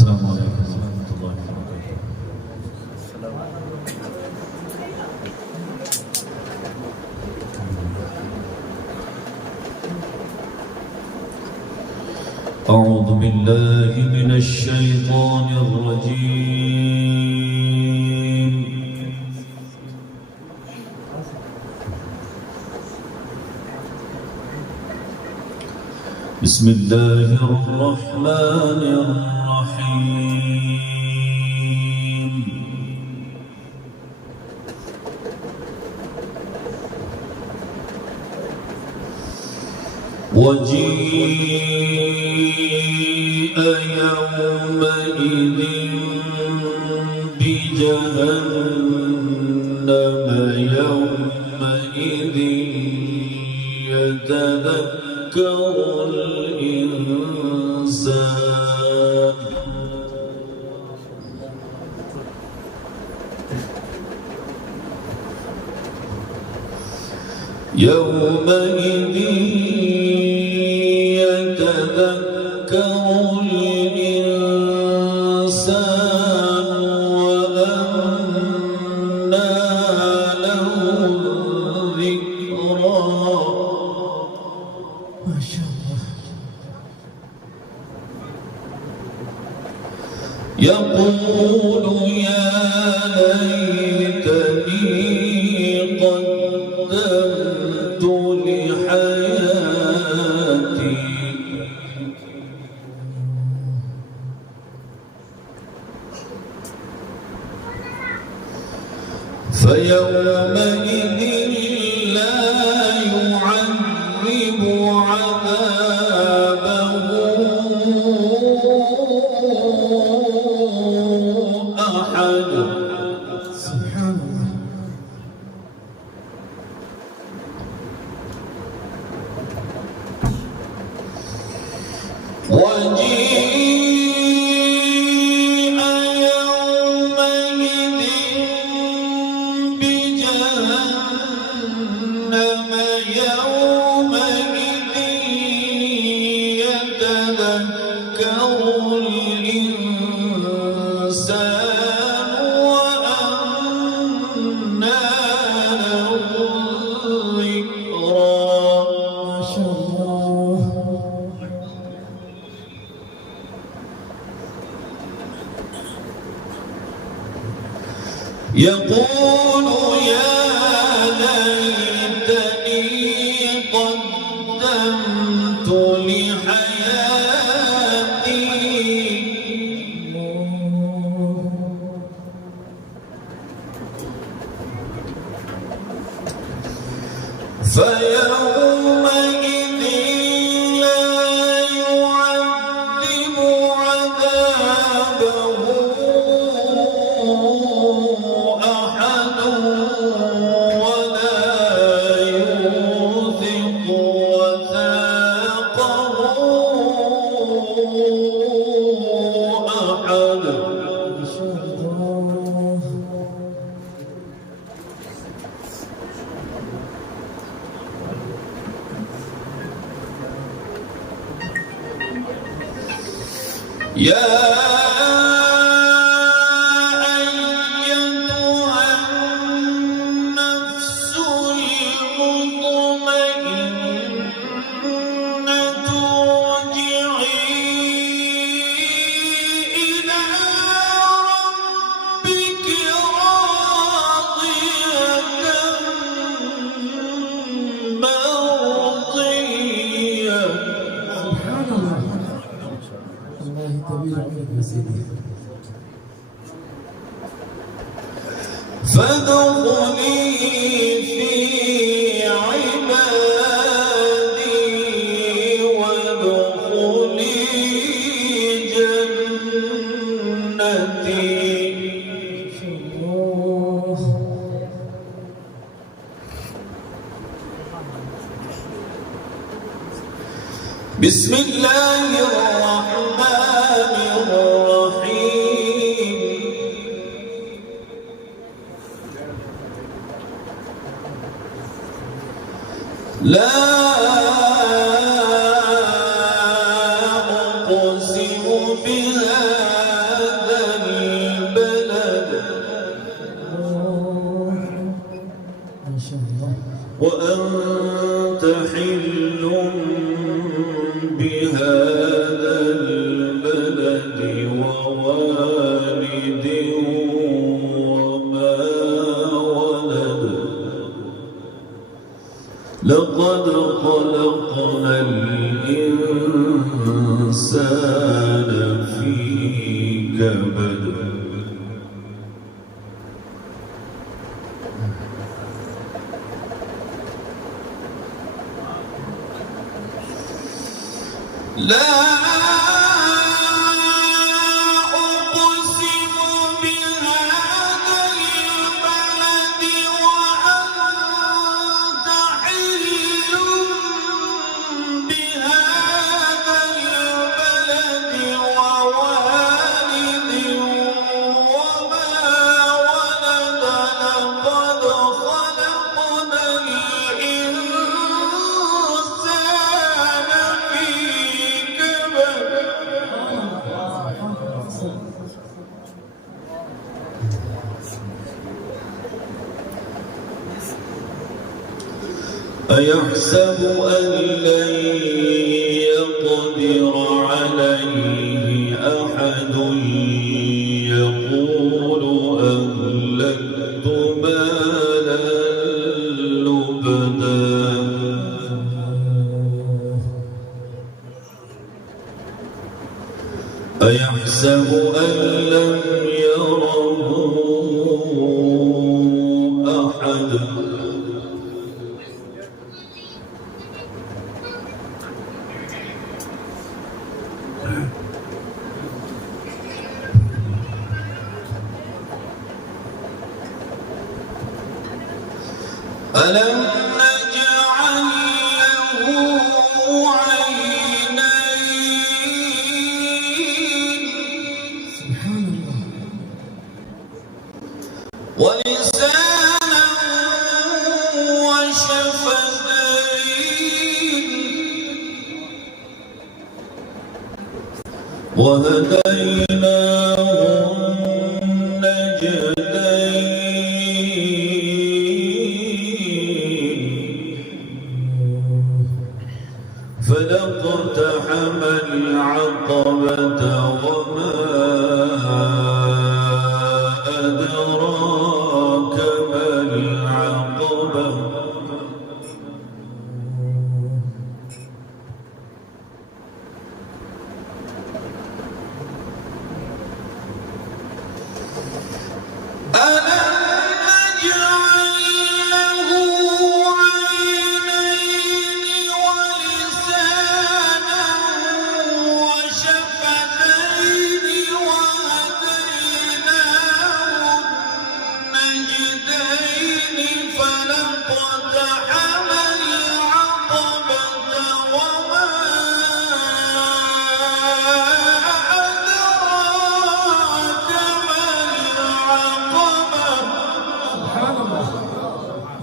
السلام عليكم ورحمة الله وبركاته. أعوذ بالله من الشيطان الرجيم. بسم الله الرحمن الرحيم. وجيء يومئذ بجهنم يومئذ يتذكر الإنسان يومئذ يتذكر الإنسان وأنى له الذكرى. ما شاء الله. يقول يا ليتني قدمت لحياتي فيومئذ لا يعذب عذابه أحد. سبحان الله. وجيء يومئذ بجهنم يومئذ يتذكر الإنسان وأنى له الذكرى. ما شاء الله. يقول يا ليتني قدمت لحياتي فيومئذ لا يعذب عذابه أحد ولا يوثق وثاقه أحد. يا أيتها النفس المطمئنة ارجعي إلى ربك راضية مرضية. سبحان الله. الله كبير عليك يا سيدي. فادخلي في عبادي وادخلي جنتي. بسم الله الرحمن الرحيم. لا أقسم بهذا لقد خلقنا الإنسان في كبد لا أقسم بهذا البلد وأنت حل بهذا البلد ووالد وما ولد لقد خلقنا الإنسان في أيحسب أن لن يقدر عليه أحد يقول أهلكت مالا لبدا أيحسب أن لم يره أحد ألم نجعل له عينين سبحان الله ولسانا وشفتين وهديناه فلاقتحم العقبة وما أدراك ما العقبة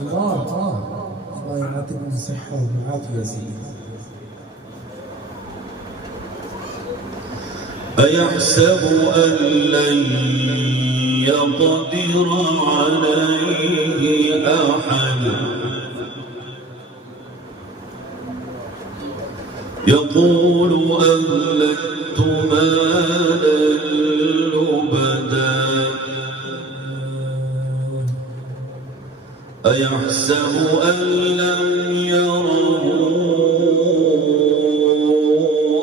الله يعطيكم الصحة والعافية يا سيدي. أيحسب أن لن يقدر عليه أحد يقول أهلكت مالا لبدا أيحسب أن لم يره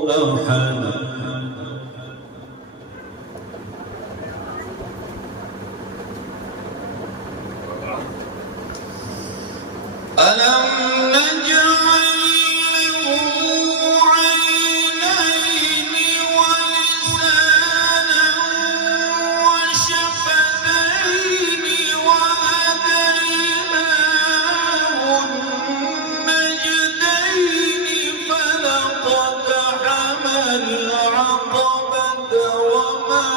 أحد ألم نجعل له عينين ولسانا وشفتين وهديناه النجدين فلاقتحم العقبة وما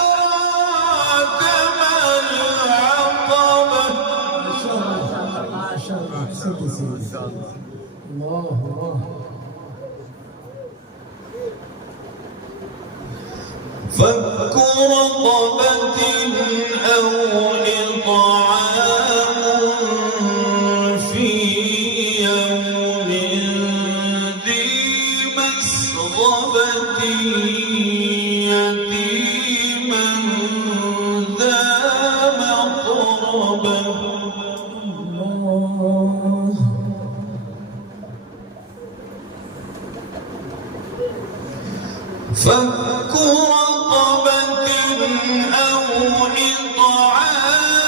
أدراك ما العقبة الله فك رقبة أو إطعام في يوم ذي مسغبة يتيما ذا مقربة فك رقبة أو إطعام